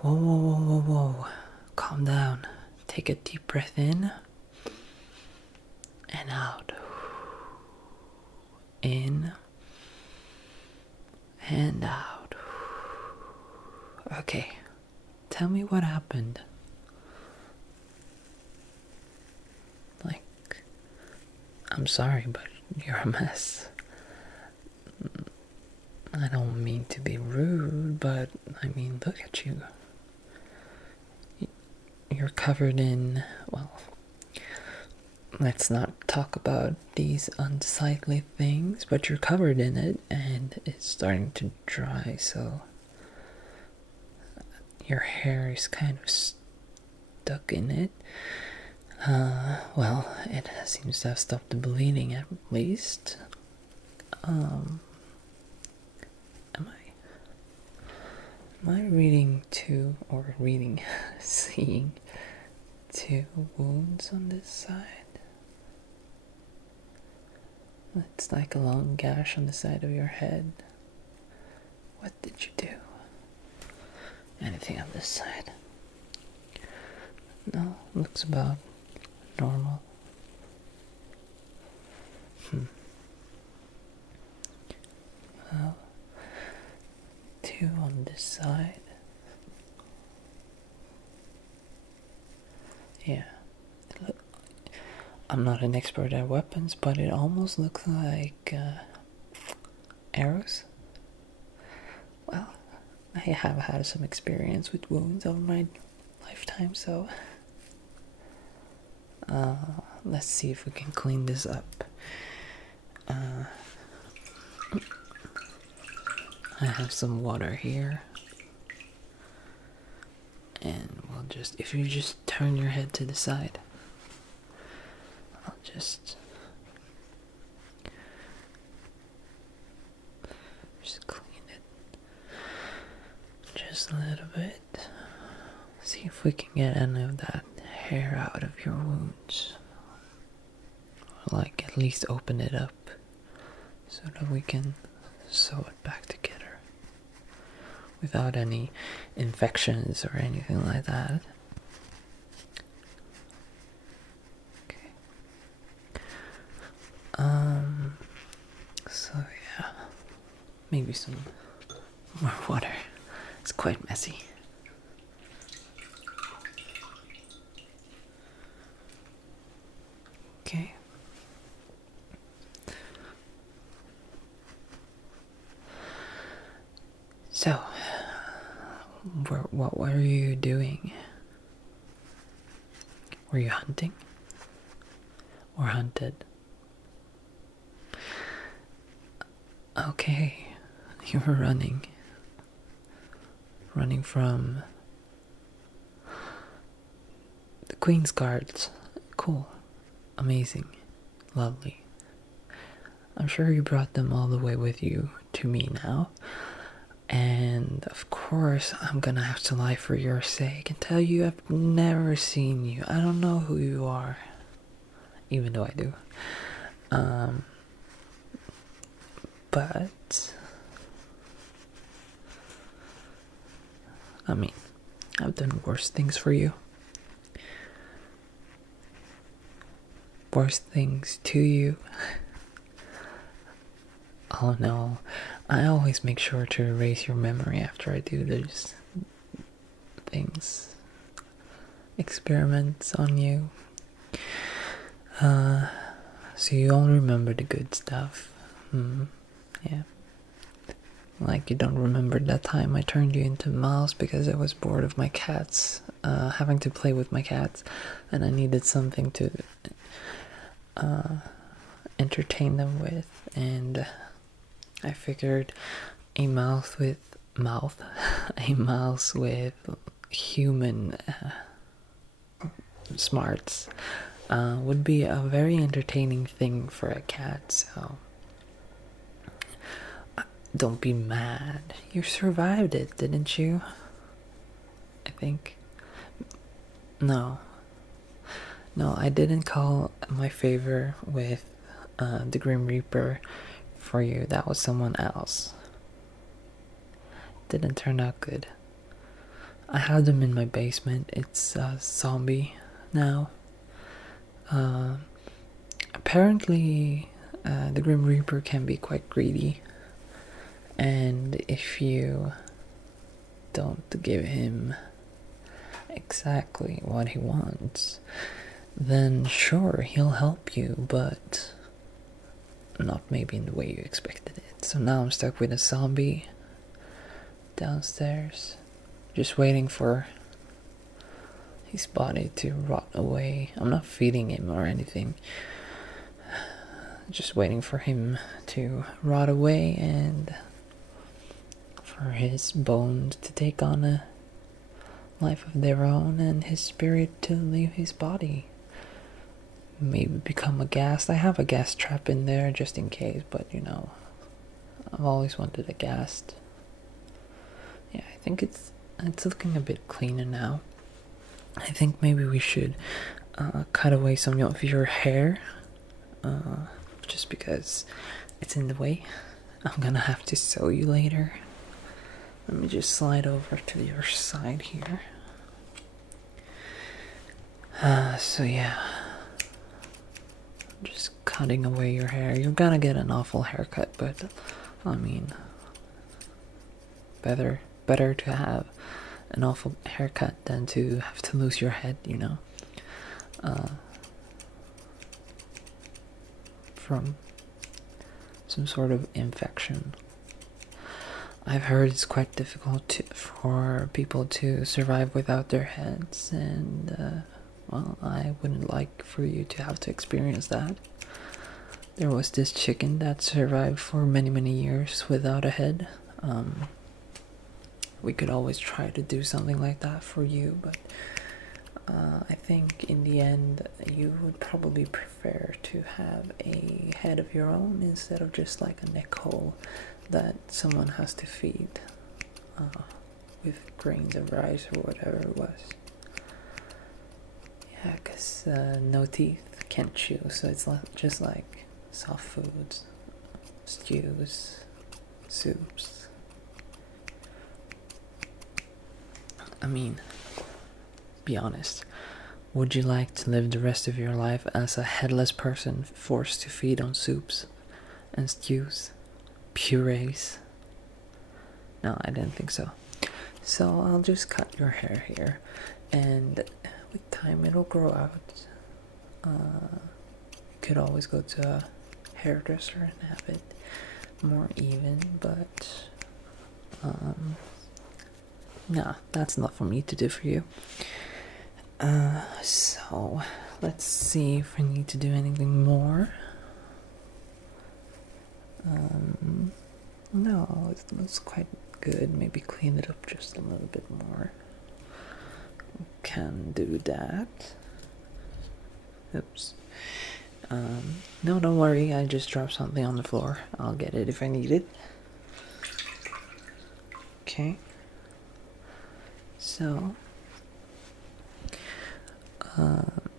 Whoa, whoa, whoa, whoa, whoa. Calm down. Take a deep breath in and out. In and out. Okay, tell me what happened. Like, I'm sorry, but you're a mess. I don't mean to be rude, but I mean, look at you. You're covered in, well, let's not talk about these unsightly things, but you're covered in it and it's starting to dry, so your hair is kind of stuck in it. Well, it seems to have stopped the bleeding at least. Am I reading two, or seeing two wounds on this side? It's like a long gash on the side of your head. What did you do? Anything on this side? No, looks about normal. Well, two on this side. Yeah. I'm not an expert at weapons, but it almost looks like arrows. Well, I have had some experience with wounds over my lifetime, so let's see if we can clean this up. I have some water here, and we'll just, if you just turn your head to the side, I'll just clean it just a little bit. See if we can get any of that hair out of your wounds. Or like at least open it up so that we can sew it back together without any infections or anything like that. Okay. So yeah, maybe some more water. It's quite messy. Okay. So, what were you doing? Were you hunting? Or hunted? Okay, you were running. Running from the Queen's Guards. Cool. Amazing. Lovely. I'm sure you brought them all the way with you to me now. And of course, I'm gonna have to lie for your sake and tell you I've never seen you. I don't know who you are. Even though I do. But I mean, I've done worse things for you. Worse things to you. Oh no, I always make sure to erase your memory after I do those things. Experiments on you. So you only remember the good stuff. Yeah. Like you don't remember that time I turned you into a mouse because I was bored of my cats, having to play with my cats, and I needed something to entertain them with, and I figured a mouse with human smarts would be a very entertaining thing for a cat, so don't be mad. You survived it, didn't you? I think. No, I didn't call my favor with the Grim Reaper for you. That was someone else. Didn't turn out good. I have them in my basement. It's a zombie now. Uh, Apparently, the Grim Reaper can be quite greedy, and if you don't give him exactly what he wants, then sure, he'll help you, but not maybe in the way you expected it. So now I'm stuck with a zombie downstairs, just waiting for his body to rot away. I'm not feeding him or anything, just waiting for him to rot away and for his bones to take on a life of their own and his spirit to leave his body. Maybe become a ghast. I have a ghast trap in there just in case, but you know, I've always wanted a ghast. Yeah, I think it's looking a bit cleaner now. I think maybe we should cut away some of your hair, just because it's in the way. I'm gonna have to sew you later. Let me just slide over to your side here. So yeah, just cutting away your hair. You're gonna get an awful haircut, but I mean, better to have an awful haircut than to have to lose your head, you know, from some sort of infection. I've heard it's quite difficult for people to survive without their heads, and well, I wouldn't like for you to have to experience that. There was this chicken that survived for many years without a head. We could always try to do something like that for you, but I think in the end you would probably prefer to have a head of your own instead of just like a neck hole that someone has to feed with grains of rice or whatever it was. Yeah, because no teeth, can't chew, so it's just like soft foods, stews, soups. I mean, be honest, would you like to live the rest of your life as a headless person forced to feed on soups and stews, purees? No, I didn't think so. So I'll just cut your hair here, and with time it'll grow out. You could always go to a hairdresser and have it more even, but nah, that's not for me to do for you. So let's see if we need to do anything more. No, it looks quite good. Maybe clean it up just a little bit more. Can do that. Oops. No, don't worry. I just dropped something on the floor. I'll get it if I need it. Okay. So,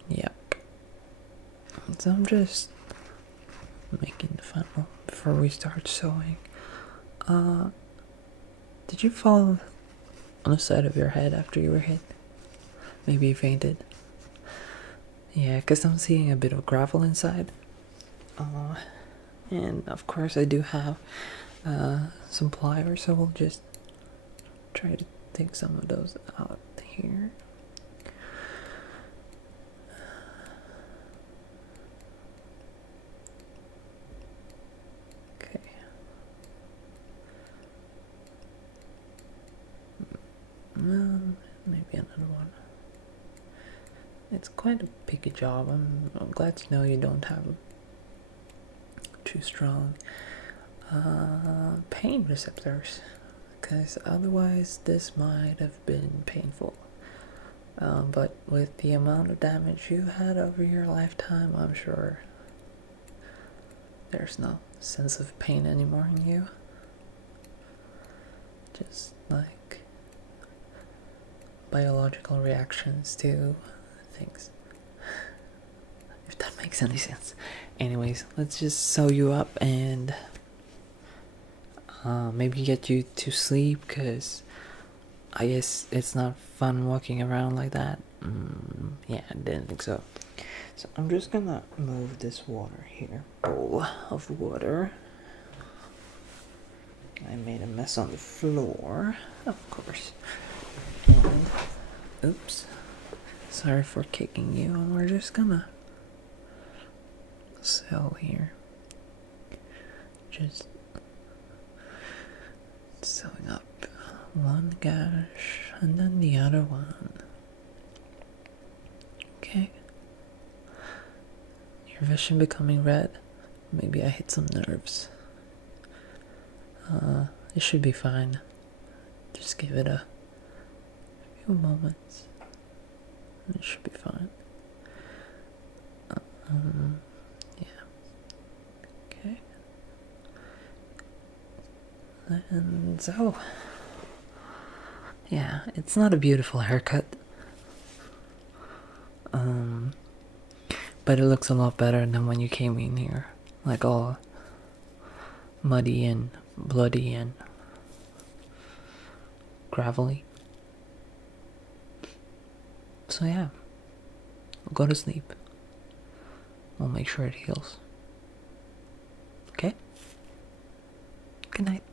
yep. So I'm just making the final before we start sewing. Did you fall on the side of your head after you were hit? Maybe you fainted? Yeah, because I'm seeing a bit of gravel inside. And of course I do have some pliers, so we'll just try to take some of those out here. Okay. Maybe another one. It's quite a picky job. I'm glad to know you don't have too strong pain receptors, because otherwise this might have been painful. But with the amount of damage you had over your lifetime, I'm sure there's no sense of pain anymore in you. Just like biological reactions to things, if that makes any sense. Anyways, let's just sew you up and maybe get you to sleep, because I guess it's not fun walking around like that. Yeah, I didn't think so. So I'm just gonna move this water here. Bowl of water. I made a mess on the floor, of course. And, oops. Sorry for kicking you, and we're just gonna sew here. Just sewing up one gash and then the other one. Okay. Your vision becoming red. Maybe I hit some nerves. It should be fine. Just give it a few moments. It should be fine. Yeah. Okay. And so, yeah, it's not a beautiful haircut. But it looks a lot better than when you came in here. Like all muddy and bloody and gravelly. So yeah, go to sleep. We'll make sure it heals. Okay? Good night.